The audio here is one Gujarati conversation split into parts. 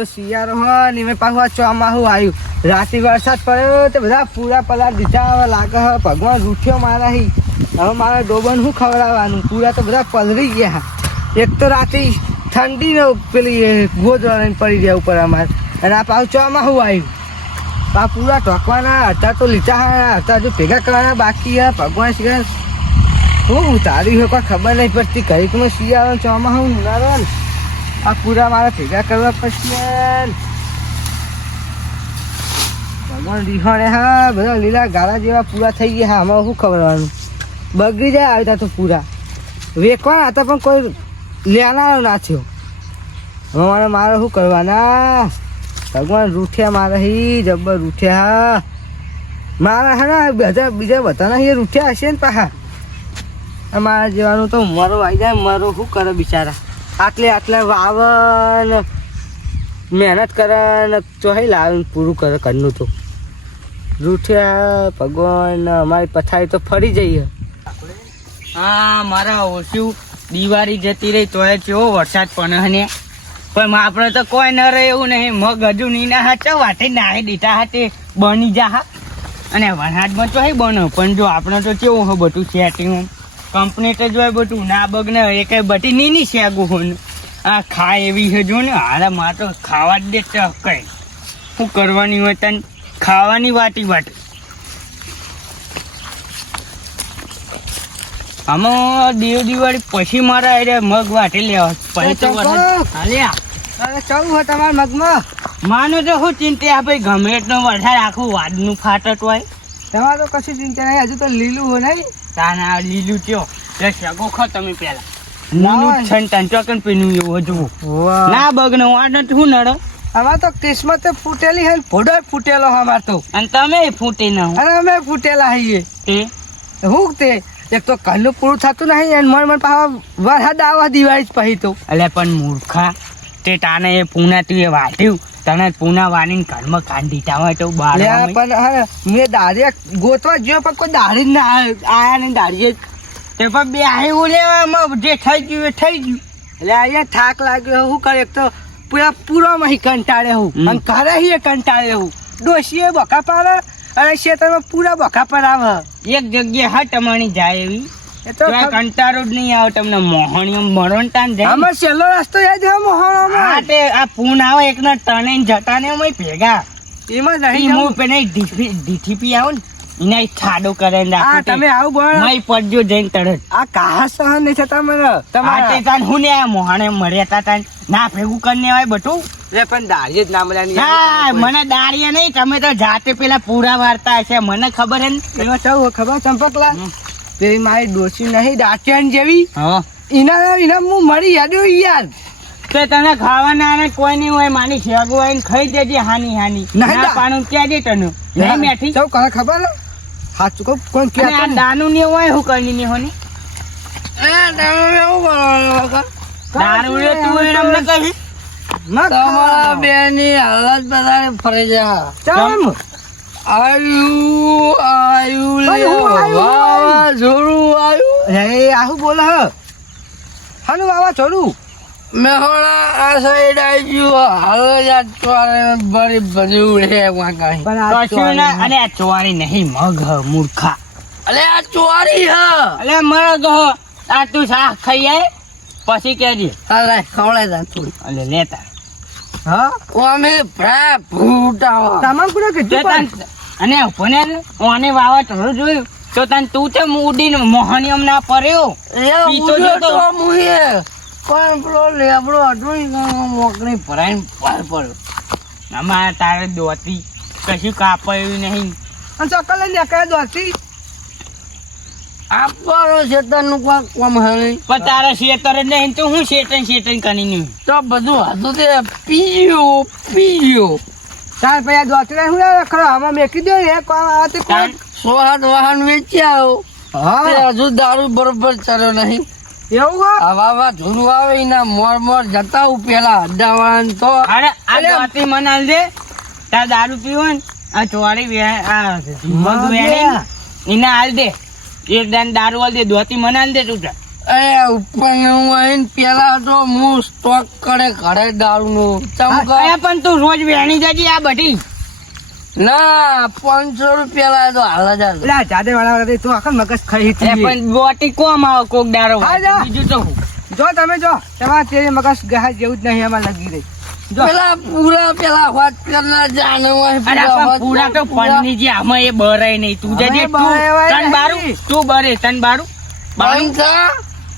તો શિયાળો હોય ને મેં પાછું આ ચોમાસું આવ્યું. રાતે વરસાદ પડ્યો તો બધા પૂરા પલાટ દીધા લાગે હે ભગવાન રૂઠ્યો મારા હી. હવે મારા ડોબન શું ખવડાવવાનું? પૂરા તો બધા પલરી ગયા. એક તો રાતે ઠંડી ને પેલી ગોદરા પડી ગયા ઉપર અમારે, અને આ પાછું ચોમાસું આવ્યું. આ પૂરા ઢોકવાના હતા તો લીધા હતા, હજુ ભેગા કરવાના બાકી હે. ભગવાન શિયાળ હું ઉતારી હોય કોઈ ખબર નહીં પડતી. ઘડીકમાં શિયાળો ચોમાસું ઉનાળો ને આ પૂરા મારા ભેગા કરવા પછી ભગવાન રીહાણે હા બધા લીલા ગાળા જેવા પૂરા થઈ ગયા. હા આમાં શું ખબરવાનું? બગડી જાય આવતા તો પૂરા વેકવાના હતા પણ કોઈ લેનારો ના થયો. હવે મારે શું કરવાના? ભગવાન રૂઠ્યા મારા હી જબ્બર રૂઠ્યા મારા. હા ના બીજા બધાના હી રૂઠ્યા હશે ને પાછા. મારા જેવાનું તો મારો આવી જાય. મારો શું કરે બિચારા? આટલે વાવન મહેનત કરે ને ચોહી લાવે પૂરું કરે ઘરનું તો રૂઠ્યા. ભગવાન અમારી પથારી તો ફરી જઈએ. હા મારા ઓછું દિવાળી જતી રહી તોય કેવો વરસાદ પડે ને, પણ આપણે તો કોઈ ન રહે એવું નહીં. મગ હજુ નીના હાચા વાટે નાહી દીધા હાથે બની જા. અને વરસાદમાં તો બનો પણ જો આપણે તો કેવું હોય બધું સેટિંગ કંપની તો જોય બધું ના બગ ને એ કઈ બધી નીની શેગું હોય ને આ ખાય એવી છે જો ને. હારા માં તો ખાવા જ દે કઈ શું કરવાની હોય તને ખાવાની વાટી વાટી. આમાં દિવાળી પછી મારા અરે મગ વાટી લેવા પછી તો હાલ્યા. અરે ચાલુ હોય તમારા મગમાં માનો તો શું ચિંતા આ ભાઈ ગમે એટલો વરસાદ આખું વાદનું ફાટત હોય. તમારે તો કશું ચિંતા નહીં. હજુ તો લીલું હોય નહીં. તાના લીલું થયો એટલે શગો ખો તમે પેલા લીલું છન ટંચોકન પીનું એવું હજુ ના બગ ને વાડ શું નડો. અમારે તો કિસ્મત ફૂટેલી હે, ભોડો ફૂટેલો અમાર તો. અને તમે ફૂટી ના અને અમે ફૂટેલા હઈએ તે હું તે એક તો ઘરનું પૂરું થતું નહીં અને મન પાછા વરસાદ આવા દિવાળી જ પછી તો. એટલે પણ મૂર્ખા તે તાને એ પૂના તું એ વાટ્યું તને પૂના વાળીને ઘરમાં કાઢી હોય તો બાર પણ હા મેં દાળિયા ગોતવા ગયો પણ કોઈ દાળી જ ના આયા નહીં. દાળીએ તે પણ બે આવ્યું લેવામાં જે થઈ ગયું એ થઈ ગયું. એટલે અહીંયા થાક લાગ્યો શું કરે? એક તો પૂરા પૂરામાં કંટાળે હું અને ઘરે હી કંટાળે હું. ડોશીએ બકા પાડે અને ખેતરમાં પૂરા બકા પર આવે. એક જગ્યાએ હા ટમાણી જાય એવી એ તો કંટાળો જ નહીં આવે તમને. મોહણીઓ મરણ જાય આમાં છેલ્લો રસ્તો યાદ છે મોહણામાં. તે આ પૂન આવે એક ના ટને જટા ને ભેગા એમાં નહીં હું પેલા ડીટીપી આવો ને એના ઠાડો કરે તમે આવું બોલો મય પડજો જઈને તરત. આ કાહ સહન નહીં થતા મને તમારે તાન હું ને મોહણે મર્યા તા ના ભેગું કરીને હોય બધું. લે પણ દાળીએ જ ના મળ્યા. મને દાળીએ નહીં તમે તો જાતે પેલા પૂરા વાર્તા હશે મને ખબર હે. એમાં ચૌ ખબર ચંપકલા પેલી મારી ડોસી નહીં દાંતિયાન જેવી એના હું મરી યાદો યાર. તો તને ખાવાના ને કોઈ નહીં હોય માની શેગો હોય ને ખાઈ દેજે હાની હાની ના પાણું ક્યાં દે તને નહીં મેઠી ચૌ કહે ખબર સાચું કહું કોઈ ક્યાં દાનું ને હોય હું કઈ નહીં હોની દારૂ તું અમને કહી તમારા બેની હાલત બધા ફરી જા. ચમ આયુ વાવાઝોડું આયુ. હે આહુ બોલે હ હાનું વાવાઝોડું? મેહોણા આ સાઈડ આવી ગયું. હાલ યાદ ચોરે બરી બધું રે વાંકાઈ. અને આ ચોરી નહીં મગ હ મૂર્ખા. અલે આ ચોરી હ. અલે મગ હ. આ તું શાક ખાઈ આય પછી કેજે. હાલે ખવડાય જા તું. અલે લેતા હા અમે ભરા ફૂટાવા તમામ પૂરા કીધું. અને મને ઓને વાવા તો જોયું તો તને તું તે ઉડીને મોહની ના પડ્યો પીતો જોતો મુએ પણ પેલો લેબડો હતો મોકલી ભરાઈને પાર પડ્યો. અમારે તારે દોતી કશું કાપાયું નહીં. અને ચોક્કસ લઈને કઈ દોતી આપવાનો શેતનનું કોઈ કામ હે પણ તારા શેતર જ નહીં તો હું શેતન કરીને તો બધું હતું તે પીયો તાર પછી દોતી હું રખડો આમાં મેકી દો એ કોઈ 100 વાહન વેચ્યા હા હજુ દારૂ બરોબર ચાલ્યો નહીં એવું હવા ધૂરું આવે એના મોર જતા હું પેલા અડ્ડાવાળા તો અરે આ દોતી મનાલ દે તાર દારૂ પીવો ને આ ચોરી આ મગ વેણી એના હાલ દે એક દાન દારૂ હાલ દે દોતી મનાલ દે તું ઉપર હું આવીને પેલા તો હું સ્ટોક કરે ઘરે દારૂ નો અરે પણ તું રોજ વેણી જજે આ બધી ના 500 રૂપિયા લાવે તો હાલ જ હાલ. લા જાડે વાળા તું આખા મગજ ખાઈ અરે પણ બોટી કોમ આવો કોક દારો હા, જા. બીજું તો હું જો તમે જો તમારે તે મગજ ગહા જેવું જ નહીં એમાં લગી રહી જો પેલા પૂરા પેલા વાત પેલા જાણ હોય અરે પણ પૂરા તો પણની જે આમાં એ બરાય નહીં તું જજે અમે તું બરાય તન બારું નહીં. તું બરે તન બારું બારું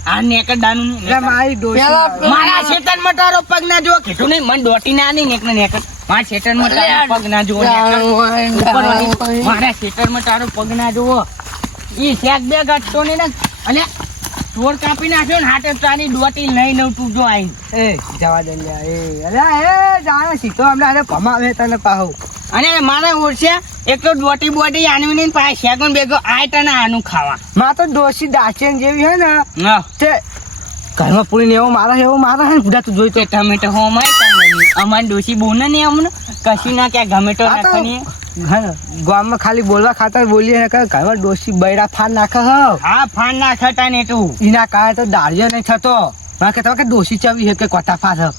આ નેકર દાનું એટલે મારી ડોશી પેલા આવે. મારા શેતનમાં તારો પગ ના જો કીધું નહીં મને દોટી ના નહીં નેકર નેકર મારા શેતરમાં તારો પગ ના જોવો નેકર. ઉપરવાળી, મારા શેતરમાં તારો પગ ના જોવો ઈ શેક બે ગટતો ને અને ચોર કાપી નાખ્યો ને હાથે તારી દોટી લઈ નવ તું જો આઈ એ જવા દે લ્યા એ અરે એ જાણે સીધો અમને અરે ભમાવે તને પાહો અને મારા ઓરસ્યા એક તો દોટી બોટી આનવી ને પાછા શેગન બેગો આય તને આનું ખાવા માં તો ડોશી દાચેન જેવી હે ને હા તે ઘરમાં પૂરીને એવો મારા હે ને બધા તું જોઈ તો તે ટમેટો હોમાય કાંઈ અમારી ડોસી બોને ને અમને કશી ના ક્યાં ગમેટો આ તો નાખવાની ગામમાં ખાલી બોલવા ખાતર બોલીએ ને કે ઘરમાં ડોશી બૈરા ફાન નાખે હો હા ફાન ના ખટા ને તું એના કારણે તો દાળિયો નહીં થતો મને કહેતા કે ડોશી ચવી હે કે કોટા ફાસ હે.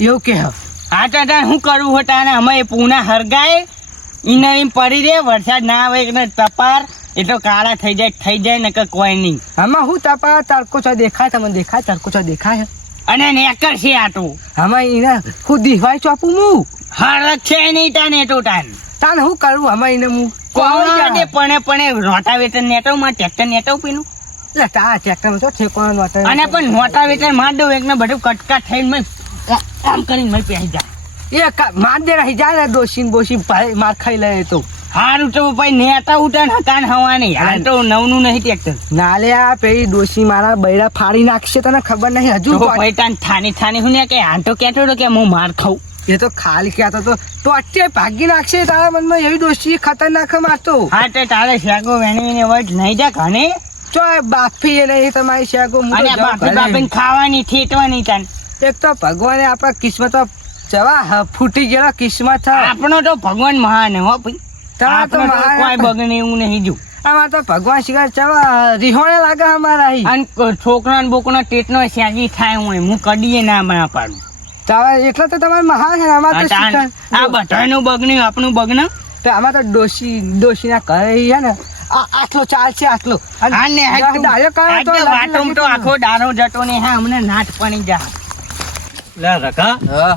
એવું કે હે. હા તો તાર શું કરવું હતા ને અમે પૂના હરગાય ઈને એમ પડી રે વરસાદ ના આવે એટલે તપાર એ તો કાળા થઈ જાય ને કે કોઈ નહીં આમાં હું તાપા તડકો છો દેખાય તમને દેખાય તડકો છો દેખાય હે. અને નેકર છે આ તું આમાં એને હું દિવાય ચોપું હું હરક છે નહીં તાને તો તાન તાને હું કરું આમાં એને હું કોણ પણ રોટાવેટર નેટવ માં ટ્રેક્ટર નેટવ પીનું એટલે તા ટ્રેક્ટરમાં તો ઠેકોવાનું વાટે અને પણ રોટાવેટર માર દઉં એક ને બધું કટકા થઈને મેં આમ કરીને મેં પહેરી જાય માર દે રહી જાય ને ડોશીન બોશી ભાઈ માર ખાઈ લે તો હારું તો ભાઈ નેતા ઉઠાણ હકાન હવા નહીં હાલ તો નવનું નહીં ટ્રેક્ટર નાલે આ પેલી ડોશી મારા બૈરા ફાડી નાખશે તને ખબર નહીં હજુ તો ભાઈ તાન થાની હું ને કે આ તો કહેતો હતો કે હું માર ખાઉં એ તો ખાલી કહેતો તો અત્યારે ભાગી નાખશે તારા મનમાં એવી ડોશી ખતરનાક મારતો હા તે તારે શેગો વેણીને વચ નહીં જા ઘણે ચો બાફી એ નહીં તમારી શેગો હું તો અને જાઉં બાપી ઘરે. બાપીને ખાવાની ઠેટવાની તાન એક તો ભગવાને આપણા કિસ્મત જવા ફૂટી ગયેલા કિસ્મત આપણો તો ભગવાન મહાન હો ભાઈ તમારે તો આપણો તો કોઈ મહાન બગને એવું નહીં જો આમાં તો ભગવાન શિકાર ચવા રિહોણે લાગે અમારા અહીં અને છોકરા ને બોકરા ટેટનો શેગી થાય હું કડીએ ના ના પાડું તારા એટલા તો તમારે મહાન છે આમાં તો શિકાર આ બધાનું બગને આપણું બગને તો આમાં તો ડોશીના ઘરે છે ને આટલો ચાલશે આટલો અને હા ને દસ દાળીઓ કાઢો તો લાગી વાટમ તો લાગી આખો દારો જતો ને હા અમને નાટ પડી જા લે રખા હા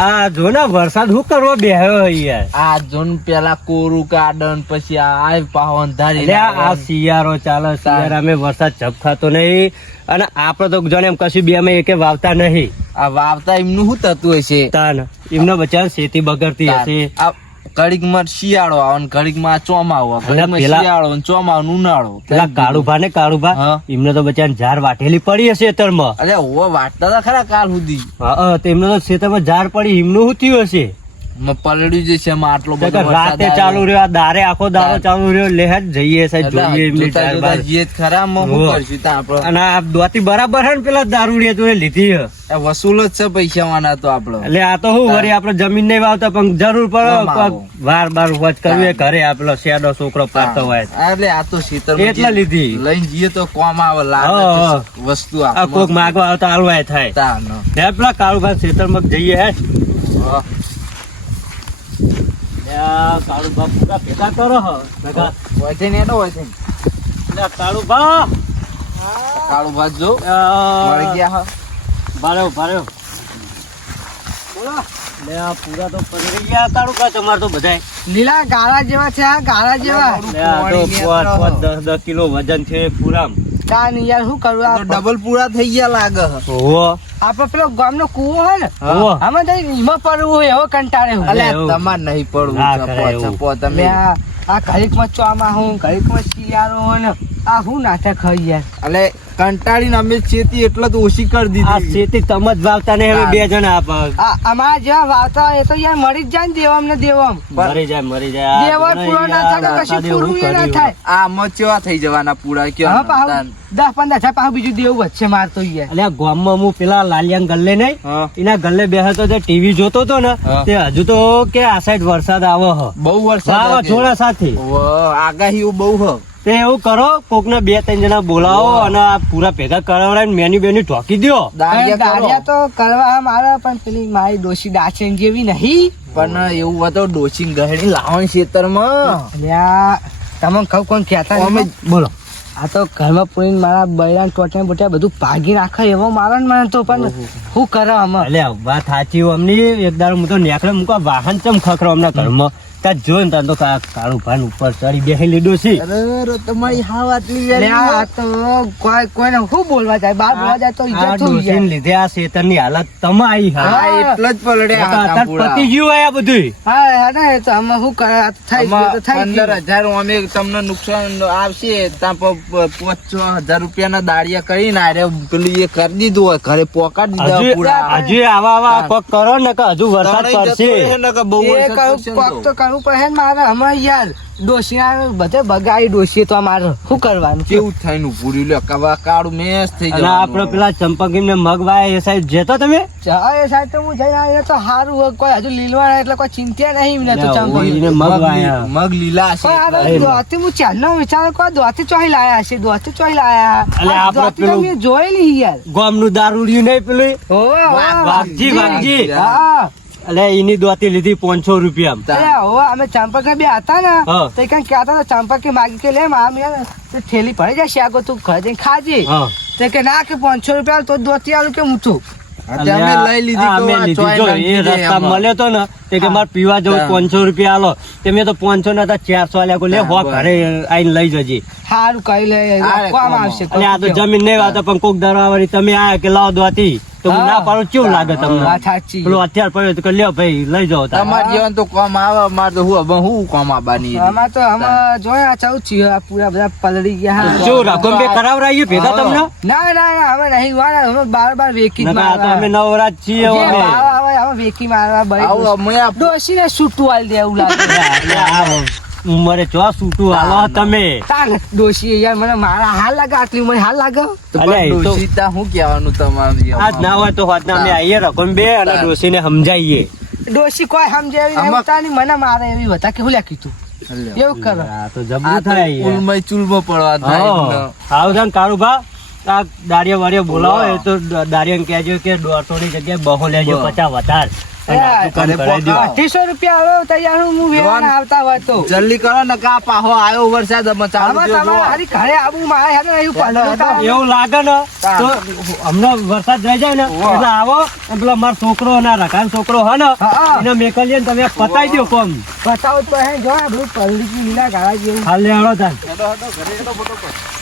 આ જો ને વરસાદ શું કરવો બેહ્યો યાર આ જોન પેલા કોરું ગાર્ડન પછી આ પાહો અંધારી લે આ શિયાળો ચાલે શિયાળામાં વરસાદ ઝપખાતો નહીં અને આપડે તો જાણે એમ કશું બે અમે એકે વાવતા નહીં આ વાવતા એમનું શું થતું હશે તાન એમનો બચાવ ખેતી બગડતી હશે આ ઘડીક માં શિયાળો આવે ને ઘડીક માં ચોમાવો આવે ઘડીક માં પેલા- શિયાળો ને ચોમાવો ઉનાળો પેલા કાળુભા ને કાળુભા હા. એમને તો બચાવ ઝાડ વાટેલી પડી હશે ખેતરમાં અરે ઓ વાટતા હતા ખરા કાલ સુધી હા તેમને તો ખેતરમાં ઝાડ પડી એમનું શું થયું હશે પલડ્યું જે છે એમાં આટલો બધો વરસાદ રાતે આવ્યો. ચાલુ રહ્યો આ દારે આખો દારો હા. ચાલુ રહ્યો લે જ જઈએ સાહેબ એટલે જોઈએ એમની જોતા ઝાડ જોતા બાર. જઈએ જ ખરા આમાં શું હોવે. કરશું ત્યાં આપડે અને આ દોતી બરાબર હે ને પેલા દારૂડિયા જોડે લીધી હે. આ વસૂલ જ છે પૈસા વાના તો આપડે એટલે આ તો શું વળી આપડે જમીન નહીં વાવતા પણ જરૂર આમાં પડે આવો. વાર બાર વચ કરવું એ ઘરે આપડે શેડો છોકરો પાડતો હોય એટલે આ તો ખેતર એટલે લીધી. લઈને જઈએ તો કોમ આવે હા, લાગે હા. વસ્તુ આ કોક માગવા આવતા હાલવાય થાય તાન. હે પેલા કાળુભા ખેતરમાં જઈએ હે હા. કાળુભા પૂરા ભેગા કરો હો નકા. હોય છે ને એનો હોય છે ને. લે કાળુભા કાળું ભાત જો મળી ગયા હા ભાર્યો ભાર્યો બોલો લે આ પૂરા તો પડી ગયા કાળુભા તમારે તો બધાય લીલા ગાળા જેવા છે આ ગાળા જેવા લે આ તો 5-10 કિલો વજન છે પૂરામ તાન યાર શું કરું તો ડબલ પૂરા થઈ ગયા લાગે હે. ઓહો આપડે પેલો ગામનો કૂવો હોય ને ઓહો આમાં તો ઈમાં પડવું હોય એવો કંટાળે હું અલ્યા એવું. તમાર નહીં પડવું ના ચપો કરે એવું. ચપો લે તમે આ ઘડીકમાં ચોમા હું ઘડીકમાં શિયાળો હોય ને આ હું નાટક હોય યાર અલે કંટાળીને અમે ખેતી એટલે તો ઓછી કરી આ દીધી ખેતી તમ જ વાવતા ને હવે બે જણા આપ આ અમારા જેવા વાવતા હોય એ તો યાર મરી જ જાય ને દેવામ ને દેવામ મરી જાય આ દેવા જણા પૂરો ના થાય યાર, તો કશું વરસાદે એવું પૂરું એ ના કર્યું. થાય આ મચેવા થઈ જવાના પૂરા હવે કયો પાછું 10-15 હજાર પાછું બીજું દેવું વચ્ચે મારતો યાર અલ્યા ગામમાં હું પેલા લાલિયા ગલ્લે નહીં હા એના ગલ્લે બેહતો તે ટીવી જોતો તો ને હા. તે હજુ તો કે આ સાઈડ વરસાદ આવો હ બહુ વરસાદ વાવા આજે. છોડા સાથે ઓહ, આગાહી બહુ હ તે એવું કરો કોકને 2-3 જણા બોલાવો અને આ પૂરા ભેગા કરાવડાવીને મેન્યુ બેન્યુ ઢોકી દ્યો. દાડિયા તો કરવા મારે પણ પેલી મારી ડોશી ડાચેન જેવી નહીં. પણ એવું હોય તો ડોસીને ગહેડી લાવવાનું ખેતરમાં. અલ્યા તમે કહું કોણ કહેતા અમે બોલો. આ તો ઘરમાં પૂરીને મારા બૈરા ટોટિયા બોટિયા બધું ભાગી નાખે એવો મારો ને મને તો પણ શું કરે અમે. એટલે વાત સાચી અમની એક દાડો હું તો નેકળે મૂકવા વાહન ચમ ખખરો અમના ઘરમાં ત્યાં જોયું ને ત્યાં તો કાળું ભાન ઉપર ચડી બેસી લીધું છે. અરે તમારી હા વાત અલ્યા, આ તો કોઈને શું બોલવા જાય બહાર બોલવા જાય તો આ ઇજ્જત થઈ ડોશીને જાય. લીધે આ શેતરની હાલત તમારી હા એટલે જ પલડ્યા હતા પૂરા. પતી ગયું હોય આ બધું. હા ને તો અમે શું કરે આ તો થઈ ગયું તો થઈ ગયું. 15,000 અમે તમને નુકસાન આવશે ત્યાં 5,000 રૂપિયાના દાડિયા કરીને આરે પેલું એ કરી દીધું હોય ઘરે પોકાડી દીધા પૂરા. હજુ આવા કોક કરો ને કે હજુ વરસાદ પડશે. એ કહું કોક તો કરવું પડે ને મારે અમે યાર ડોશી બધે બગાડી ડોશી તો મારે શું કરવાનું. કેવું થઈને પૂરી લે કવા કાળું મેસ થઈ અને જાય. આપડે પેલા ચંપકી ને મગ વાય એ સાઈડ જતો તમે એ સાઈડ તો હું જઈને આવ્યો તો સારું હોય કોઈ હજુ લીલવાના એટલે કોઈ ચિંતા નહીં મને તો ચંપકી. ઓળીને મગ વાયા. મગ લીલા છે કોઈ આ તો દોતી હું ચાલનો વિચાર કોઈ દોતી ચોહી લાયા છે દોતી ચોહી લાયા. અલે આ આપણે દોતી તો પેલું- મેં જોયેલી યાર. ગોમનું દારૂડિયું નહીં પેલું ઓવે, ઓવે, વાઘજી, વાઘજી. હા એટલે એની દોતી લીધી 500 રૂપિયા. અરે હોવે, અમે ચંપકે બે હતા ને હા. તો કઈ કહેતા હતા ચંપકે માગી કે લે મામ યાર તે થેલી ભરી જાય શાકો તું ઘરે જઈને ખાજે. હા. તે કે ના કે 500 રૂપિયા તો દોતી આલું કે મૂઠું. અમે લઈ લીધી હા, તો અમે આ લીધી. ચોય જો, નાખી એ દીધી રસ્તા એમાં. મળ્યો તો ને તે કે મારે પીવા જવું હા. 500 રૂપિયા આલો તે મેં તો 500 ના હતા 400 આલ્યા. કોઈ લે હો બરાબર. ઘરે આઈને લઈ જજે. સારું કહી લે આપવામાં આવશે. અને આ તો જમીન નહીં વાતો પણ કોક દારો આવવાની તમે આયા કે લાવો દોતી તો હું હા. ના પાડું કેવું લાગે તમને. વાત સાચી. પેલું અત્યારે પડ્યો તો કે લ્યો ભાઈ લઈ જાઓ તારે. તમારે જીવન તો કોમ આવે અમારે તો હું કોમ આવવાની આમાં તો અમે જોયા ચૌદ છીએ આ પૂરા બધા પલળી ગયા. જો રકમ બે કરાવરાઈએ ભેગા હા. તમને ના ના ના અમે નહીં વાળા અમે બાર વેકી જ નકર આ તો મારવા. અમે નવરાજ છીએ જે અમે. ભાવ આવે અમે વેકી મારવા બળી. આવું અમે આ ડોશીને છૂટું આલી દે એવું લાગે. એટલે આ ઉંમરે ચો સૂટું હાલો તમે. તાન ડોશી યાર મને મારા હાલ લાગે આટલી મને હાલ લાગે. તો અલ્યા, એ પણ તો- ડોશીતા શું કહેવાનું તમારું આજ ના હોય તો હોતના અમે આવીએ રકમ બે અને ડોશીને સમજાવીએ. ડોશી કોઈ સમજે એવી નહીં આમાં- ઉતારી મને મારે એવી હતા કે હું લે કીધું એવું કરે. આ તો જબરું થાય યાર. પુલમાં ચૂલમાં પડવા થાય હા. આવું છે ને કારુભા આ દાડિયા વાડિયા બોલાવો એ તો દાડિયાને કહેજો કે 150 ની જગ્યાએ 200 લેજો, 50 વધાર. અને આટલું કામ કરાવી દ્યો. 800 રૂપિયા હવે તૈયાર હું વેવાના આવતા હોય તો. જલ્દી કરો ને કા પાહો આવ્યો વરસાદ અમે ચાલુ આમાં થયો તમારે જો. હારી ઘરે આવું મારે હેને એવું પડ્યું તારે. એવું લાગે ને તો હમણાં વરસાદ રહી જાય ને એટલે આવો અને પેલા મારો છોકરો અને આ રકાન છોકરો હે ને હા. એને મેકલીએ ને તમે પતાઈ દો કોમ. બતાવો તો હે જો આ બધું પલળી ગયું લીલા ગાળા જેવું. હાલ લે હાલો તાન. હેડો, હેડો, ઘરે હેડો, ફટોફટ.